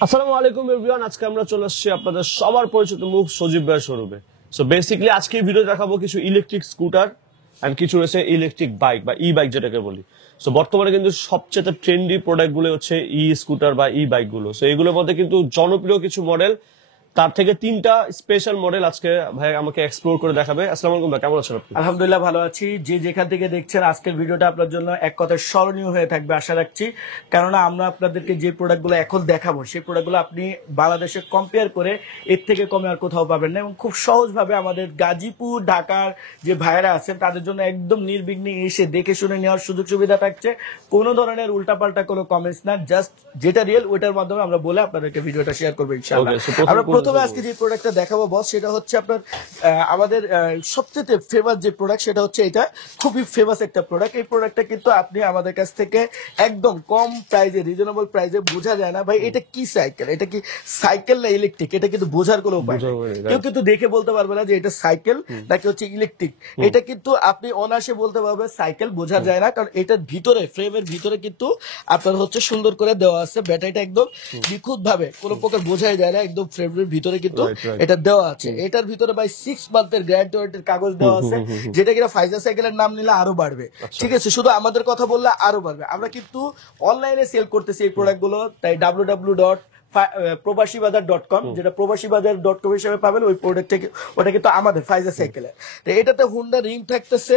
আসসালামু আলাইকুম এভরিওয়ান, আজকে আমরা চলে আসছি আপনাদের সবার পরিচিত মুখ সজীব ভাইয়ের শোরুমে। সো বেসিক্যালি আজকে ভিডিও দেখাবো কিছু ইলেকট্রিক স্কুটার এন্ড কিছু রয়েছে ইলেকট্রিক বাইক বা ই বাইক যেটাকে বলি। সো বর্তমানে কিন্তু সবচেয়ে ট্রেন্ডি প্রোডাক্ট গুলো হচ্ছে ই স্কুটার বা ই বাইক গুলো। সো এগুলোর মধ্যে কিন্তু জনপ্রিয় কিছু মডেল, তার থেকে তিনটা স্পেশাল মডেল আজকে ভাই আমাকে এক্সপ্লোর করে দেখাবে। আসসালামু আলাইকুম ভাই, কেমন আছেন আপনি? আলহামদুলিল্লাহ ভালো আছি। যে যেখান থেকে দেখছেন আজকের ভিডিওটা আপনার জন্য এক কথায় স্মরণীয় হয়ে থাকবে আশা রাখছি। কেননা আমরা আপনাদেরকে যে প্রোডাক্টগুলো এখন দেখাবো সেই প্রোডাক্টগুলো আপনি বাংলাদেশে কম্পেয়ার করে এর থেকে কমে আর কোথাও পাবেন না, এবং খুব সহজভাবে আমাদের গাজীপুর ঢাকার যে ভাইয়েরা আছেন তাদের জন্য একদম নির্বিঘ্নে এসে দেখে শুনে নেওয়ার সুযোগ সুবিধা থাকছে। কোনো ধরনের উল্টাপাল্টা কোনো কমেন্টস না, জাস্ট যেটা রিয়েল ওইটার মাধ্যমে আমরা বলে আপনাদেরকে ভিডিওটা শেয়ার করবো ইনশাআল্লাহ। আমরা প্রথমে আজকে যে প্রোডাক্টটা দেখাবো বস, সেটা হচ্ছে আপনার আমাদের সবচেয়ে ফেমাস যে প্রোডাক্ট সেটা হচ্ছে এটা। খুবই ফেমাস একটা প্রোডাক্ট। এই প্রোডাক্টটা কিন্তু আপনি আমাদের কাছ থেকে একদম কম প্রাইজে, রিজনেবল প্রাইজে, বোঝা যায় না ভাই এটা কি সাইকেল, এটা কি সাইকেল না ইলেকট্রিক, এটা কিন্তু বোঝার কোনো উপায় নেই। কেউ কিন্তু দেখে বলতে পারবে না যে এটা সাইকেল নাকি হচ্ছে ইলেকট্রিক। এটা কিন্তু আপনি অনায়াসে বলতে পারবেন সাইকেল, বোঝা যায় না, কারণ এটার ভিতরে, ফ্রেমের ভিতরে কিন্তু আপনার হচ্ছে সুন্দর করে দেওয়া আছে। ব্যাটারিটা একদম নিখুঁত ভাবে কোনো প্রকার বোঝাই যায় না, একদম ফ্রেমের ভিতরে কিন্তু এটা দেওয়া আছে। এটার ভিতরে ভাই 6 মান্থের গ্যারান্টি ওয়ারেন্টির কাগজ দেওয়া আছে, যেটা কিনা ফাইজার সাইকেলের নাম নিলে আরো বাড়বে। ঠিক আছে, শুধু আমাদের কথা বললে আরো বাড়বে। আমরা কিন্তু অনলাইনে সেল করতেছি এই প্রোডাক্ট গুলো, তাই www.প্রবাসীবাজার.com, যেটা প্রবাসীবাজার.com হিসেবে পাবেন ওই প্রোডাক্ট থেকে। ওটা কিন্তু আমাদের ফাইজার সাইকেলের। তো এটাতে হুন্ডা রিং থাকতেছে,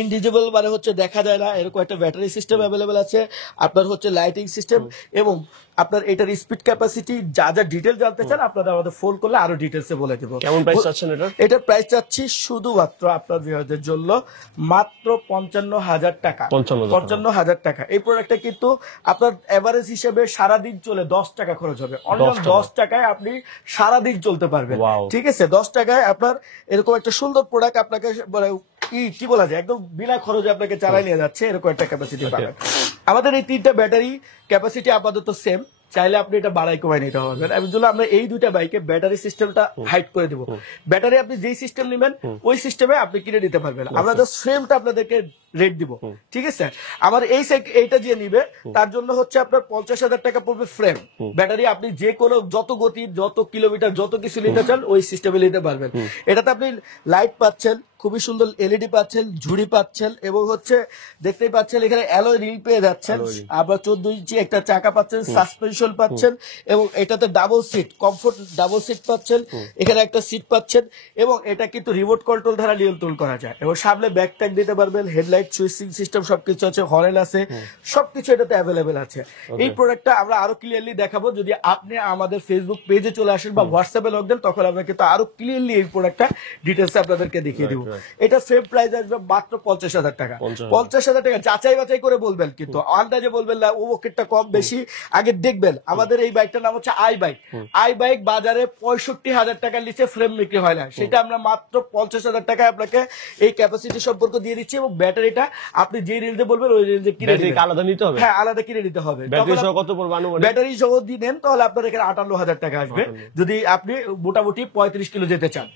ইনডিজিবল মানে হচ্ছে দেখা যায় না, এরকম একটা ব্যাটারি সিস্টেম অ্যাভেলেবেল আছে, আপনার হচ্ছে লাইটিং সিস্টেম, এবং আপনার এটার স্পিড ক্যাপাসিটি যা যা ডিটেল জানতে চান আপনারা আমাদের ফোন করলে আরো ডিটেলসে বলে দেবো। কেমন প্রাইস চাচ্ছেন এটা? এটার প্রাইস চাচ্ছি শুধুমাত্র আপনার ভিউয়ারদের জন্য মাত্র 55,000 টাকা। 55,000 টাকা। এই প্রোডাক্টটা কিন্তু আপনার এভারেজ হিসেবে সারাদিন চলে 10 টাকা খরচ হবে। অনলি 10 টাকায় আপনি সারাদিন চলতে পারবেন। ঠিক আছে, 10 টাকায় আপনার এরকম একটা সুন্দর প্রোডাক্ট আপনাকে কি বলা যায়, একদম বিনা খরচে আপনাকে চালাই নিয়ে যাচ্ছে, এরকম একটা ক্যাপাসিটি পাবেন। আমাদের এই তিনটা ব্যাটারি ক্যাপাসিটি আপাতত সেম, চাইলে আপনি এটা বাড়াই কমাই নিতে পারবেন। আমরা এই দুইটা বাইকে ব্যাটারি সিস্টেমটা হাইড করে দিব। ব্যাটারি আপনি যেই সিস্টেম নেবেন ওই সিস্টেমে আপনি কিনে নিতে পারবেন। আমরা জাস্ট ফ্রেমটা আপনাদেরকে রেট দিব। ঠিক আছে, আমার এইটা যে নিবে তার জন্য হচ্ছে আপনার 50,000 টাকা পড়বে ফ্রেম। ব্যাটারি আপনি যে কোনো যত গতি, যত কিলোমিটার, যত কিছু নিতে চান ওই সিস্টেমে নিতে পারবেন। এটাতে আপনি লাইট পাচ্ছেন, খুবই সুন্দর এলইডি পাচ্ছেন, ঝুড়ি পাচ্ছেন, এবং হচ্ছে দেখতেই পাচ্ছেন এখানে অ্যালয় রিল পেয়ে যাচ্ছেন। আবার 14 ইঞ্চি একটা চাকা পাচ্ছেন, সাসপেনশন পাচ্ছেন, এবং এটাতে double seat, comfort double seat পাচ্ছেন, এখানে একটা সিট পাচ্ছেন, এবং এটা কিন্তু রিমোট কন্ট্রোল দ্বারা নিয়ন্ত্রণ করা যায়, এবং সামনে ব্যাক ট্যাগ দিতে পারবেন, হেডলাইট সুইচিং সিস্টেম সবকিছু আছে, হর্ন আছে, সবকিছু এটাতে অ্যাভেলেবেল আছে। এই প্রোডাক্টটা আমরা আরো ক্লিয়ারলি দেখাবো যদি আপনি আমাদের ফেসবুক পেজে চলে আসেন বা হোয়াটসঅ্যাপে লগ দেন, তখন আমরা কিন্তু আরো ক্লিয়ারলি এই প্রোডাক্টটা ডিটেলস আপনাদেরকে দেখিয়ে দিব। এটা সেম প্রাইস আসবে মাত্র 50,000 টাকা। 50,000 টাকা যাচাই বাছাই করে বলবেন, কিন্তু আন্দাজে বলবেন না ও ওকেটটা কম বেশি, আগে দেখবেন। আমাদের এই বাইকটার নাম হচ্ছে আই বাইক। আই বাইক বাজারে 65,000 টাকার নিচে ফ্রেম বিক্রি হয় না, সেটা আমরা মাত্র 50,000 টাকায় আপনাকে এই ক্যাপাসিটি সম্পর্ক দিয়ে দিচ্ছি, এবং ব্যাটারিটা আপনি যে রেঞ্জে বলবেন ওই রেঞ্জে কিনে নিতে আলাদা নিতে হবে। হ্যাঁ, আলাদা কিনে নিতে হবে। ব্যাটারি সহ কত পড়বে আনুমানিক? ব্যাটারি সহ দিয়ে নেন তাহলে আপনার এখানে 58,000 টাকা আসবে, যদি আপনি মোটামুটি 35 কিলো যেতে চান।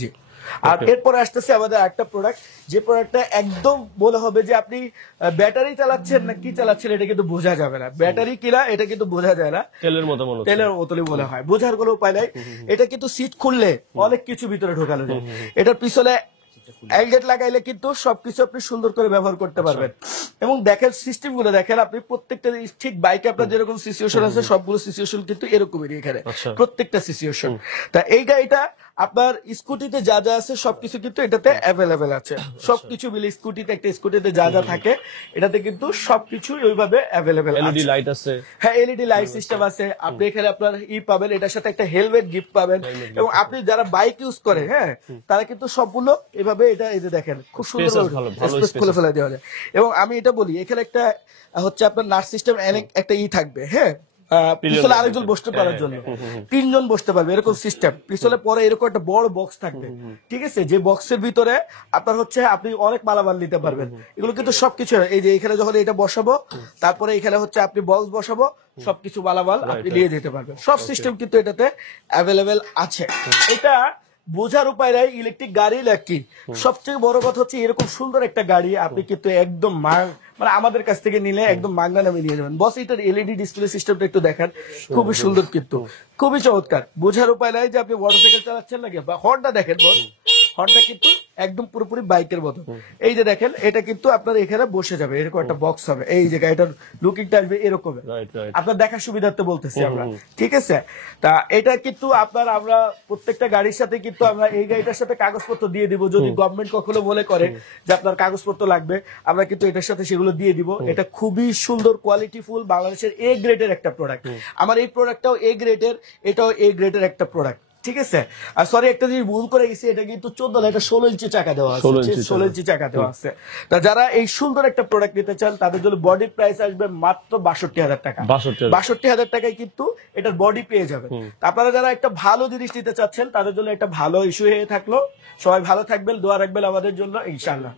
জি। আর এরপরে আসতেছে আমাদের একটা প্রোডাক্ট, যে প্রোডাক্টটা একদম মনে হবে যে আপনি ব্যাটারি চালাচ্ছেন না কি চালাচ্ছেন এটা কিন্তু বোঝা যাবে না। ব্যাটারি কিনা এটা কিন্তু বোঝা যায় না, তেলের মতনই মনে হয়, বোঝার কোনো উপায় নাই। এটা কিন্তু সিট খুললে অনেক কিছু ভিতরে ঢোকানো যায়। এটার পিছনে অ্যালগেট লাগাইলে কিন্তু সবকিছু আপনি সুন্দর করে ব্যবহার করতে পারবেন। এবং দেখেন সিস্টেম গুলো দেখেন আপনি, প্রত্যেকটা ঠিক বাইকে আপনার যেরকম সিচুয়েশন আছে সবগুলো সিচুয়েশন কিন্তু এরকমই এখানে, প্রত্যেকটা সিচুয়েশন। তা এইটা আপনার স্কুটিতে যা যা আছে সবকিছু কিন্তু এটাতে অ্যাভেলেবেল আছে। সবকিছু মিলে স্কুটিতে, একটা স্কুটিতে যা যা থাকে এটাতে কিন্তু সবকিছু ওইভাবে অ্যাভেলেবেল আছে। এলইডি লাইট আছে, হ্যাঁ এলইডি লাইট সিস্টেম আছে। আপনি এখানে আপনার পাবেন, এটার সাথে একটা হেলমেট গিফট পাবেন, এবং আপনি যারা বাইক ইউজ করে হ্যাঁ তারা কিন্তু সবগুলো এভাবে, এটা এই যে দেখেন খুব সুন্দর খুলে ফেলে দেওয়া যায়। এবং আমি এটা বলি, এখানে একটা হচ্ছে আপনার নার্স সিস্টেম একটা থাকবে, হ্যাঁ পিছনে আরেকজন বসতে পারার জন্য, 3 জন বসতে পারবে এরকম সিস্টেম। পিছনে পরে এরকম একটা বড় বক্স থাকবে। ঠিক আছে, যে বক্সের ভিতরে আপনার হচ্ছে আপনি অনেক মালামাল নিতে পারবেন। এগুলো কিন্তু সবকিছু, এই যে এখানে যখন এটা বসাবো, তারপরে এখানে হচ্ছে আপনি বক্স বসাবো, সবকিছু মালামাল আপনি নিয়ে যেতে পারবেন। সব সিস্টেম কিন্তু এটাতে অ্যাভেলেবেল আছে। এটা বোঝার উপায় নাই ইলেকট্রিক গাড়ি কি সবচেয়ে বড় কথা হচ্ছে এরকম সুন্দর একটা গাড়ি আপনি কিন্তু একদম মানে আমাদের কাছ থেকে নিলে একদম মাগনা নামে নিয়ে যাবেন। বস এটার এলইডি ডিসপ্লে সিস্টেমটা একটু দেখেন, খুবই সুন্দর কিন্তু খুবই চমৎকার। বোঝার উপায় নাই যে আপনি মোটরসাইকেল চালাচ্ছেন নাকি। বা হর্নটা দেখেন বস, হর্নটা কিন্তু একদম পুরোপুরি বাইকের মতো। এই যে দেখেন এটা কিন্তু আপনার এখানে বসে যাবে, এরকম একটা বক্স হবে, এই যে গাড়িটার লুকিংটা আসবে এরকম, আপনার দেখার সুবিধার্থে বলতেছি আমরা, ঠিক আছে। তা এটা কিন্তু আপনার আমরা প্রত্যেকটা গাড়ির সাথে কিন্তু আমরা এই গাড়িটার সাথে কাগজপত্র দিয়ে দিব, যদি গভর্নমেন্ট কখনো বলে করে যে আপনার কাগজপত্র লাগবে আমরা কিন্তু এটার সাথে সেগুলো দিয়ে দিব। এটা খুবই সুন্দর কোয়ালিটিফুল বাংলাদেশের এ গ্রেডের একটা প্রোডাক্ট। আমার এই প্রোডাক্টটাও এ গ্রেডের, এটাও এ গ্রেডের একটা প্রোডাক্ট, ঠিক আছে। আর সরি একটা জিনিস ভুল করে গেছি, এটা কিন্তু 14 না, এটা 16 ইঞ্চি চাকা দেওয়া আছে, 16 ইঞ্চি চাকা দেওয়া আছে। তা যারা এই সুন্দর একটা প্রোডাক্ট নিতে চান তাদের জন্য বডি প্রাইস আসবে মাত্র 62,000 টাকা। 62,000 টাকায় কিন্তু এটার বডি পেয়ে যাবেন। আপনারা যারা একটা ভালো জিনিস নিতে চাচ্ছেন তাদের জন্য একটা ভালো ইস্যু হয়ে থাকলো। সবাই ভালো থাকবেন, দোয়া রাখবেন আমাদের জন্য, ইনশাআল্লাহ।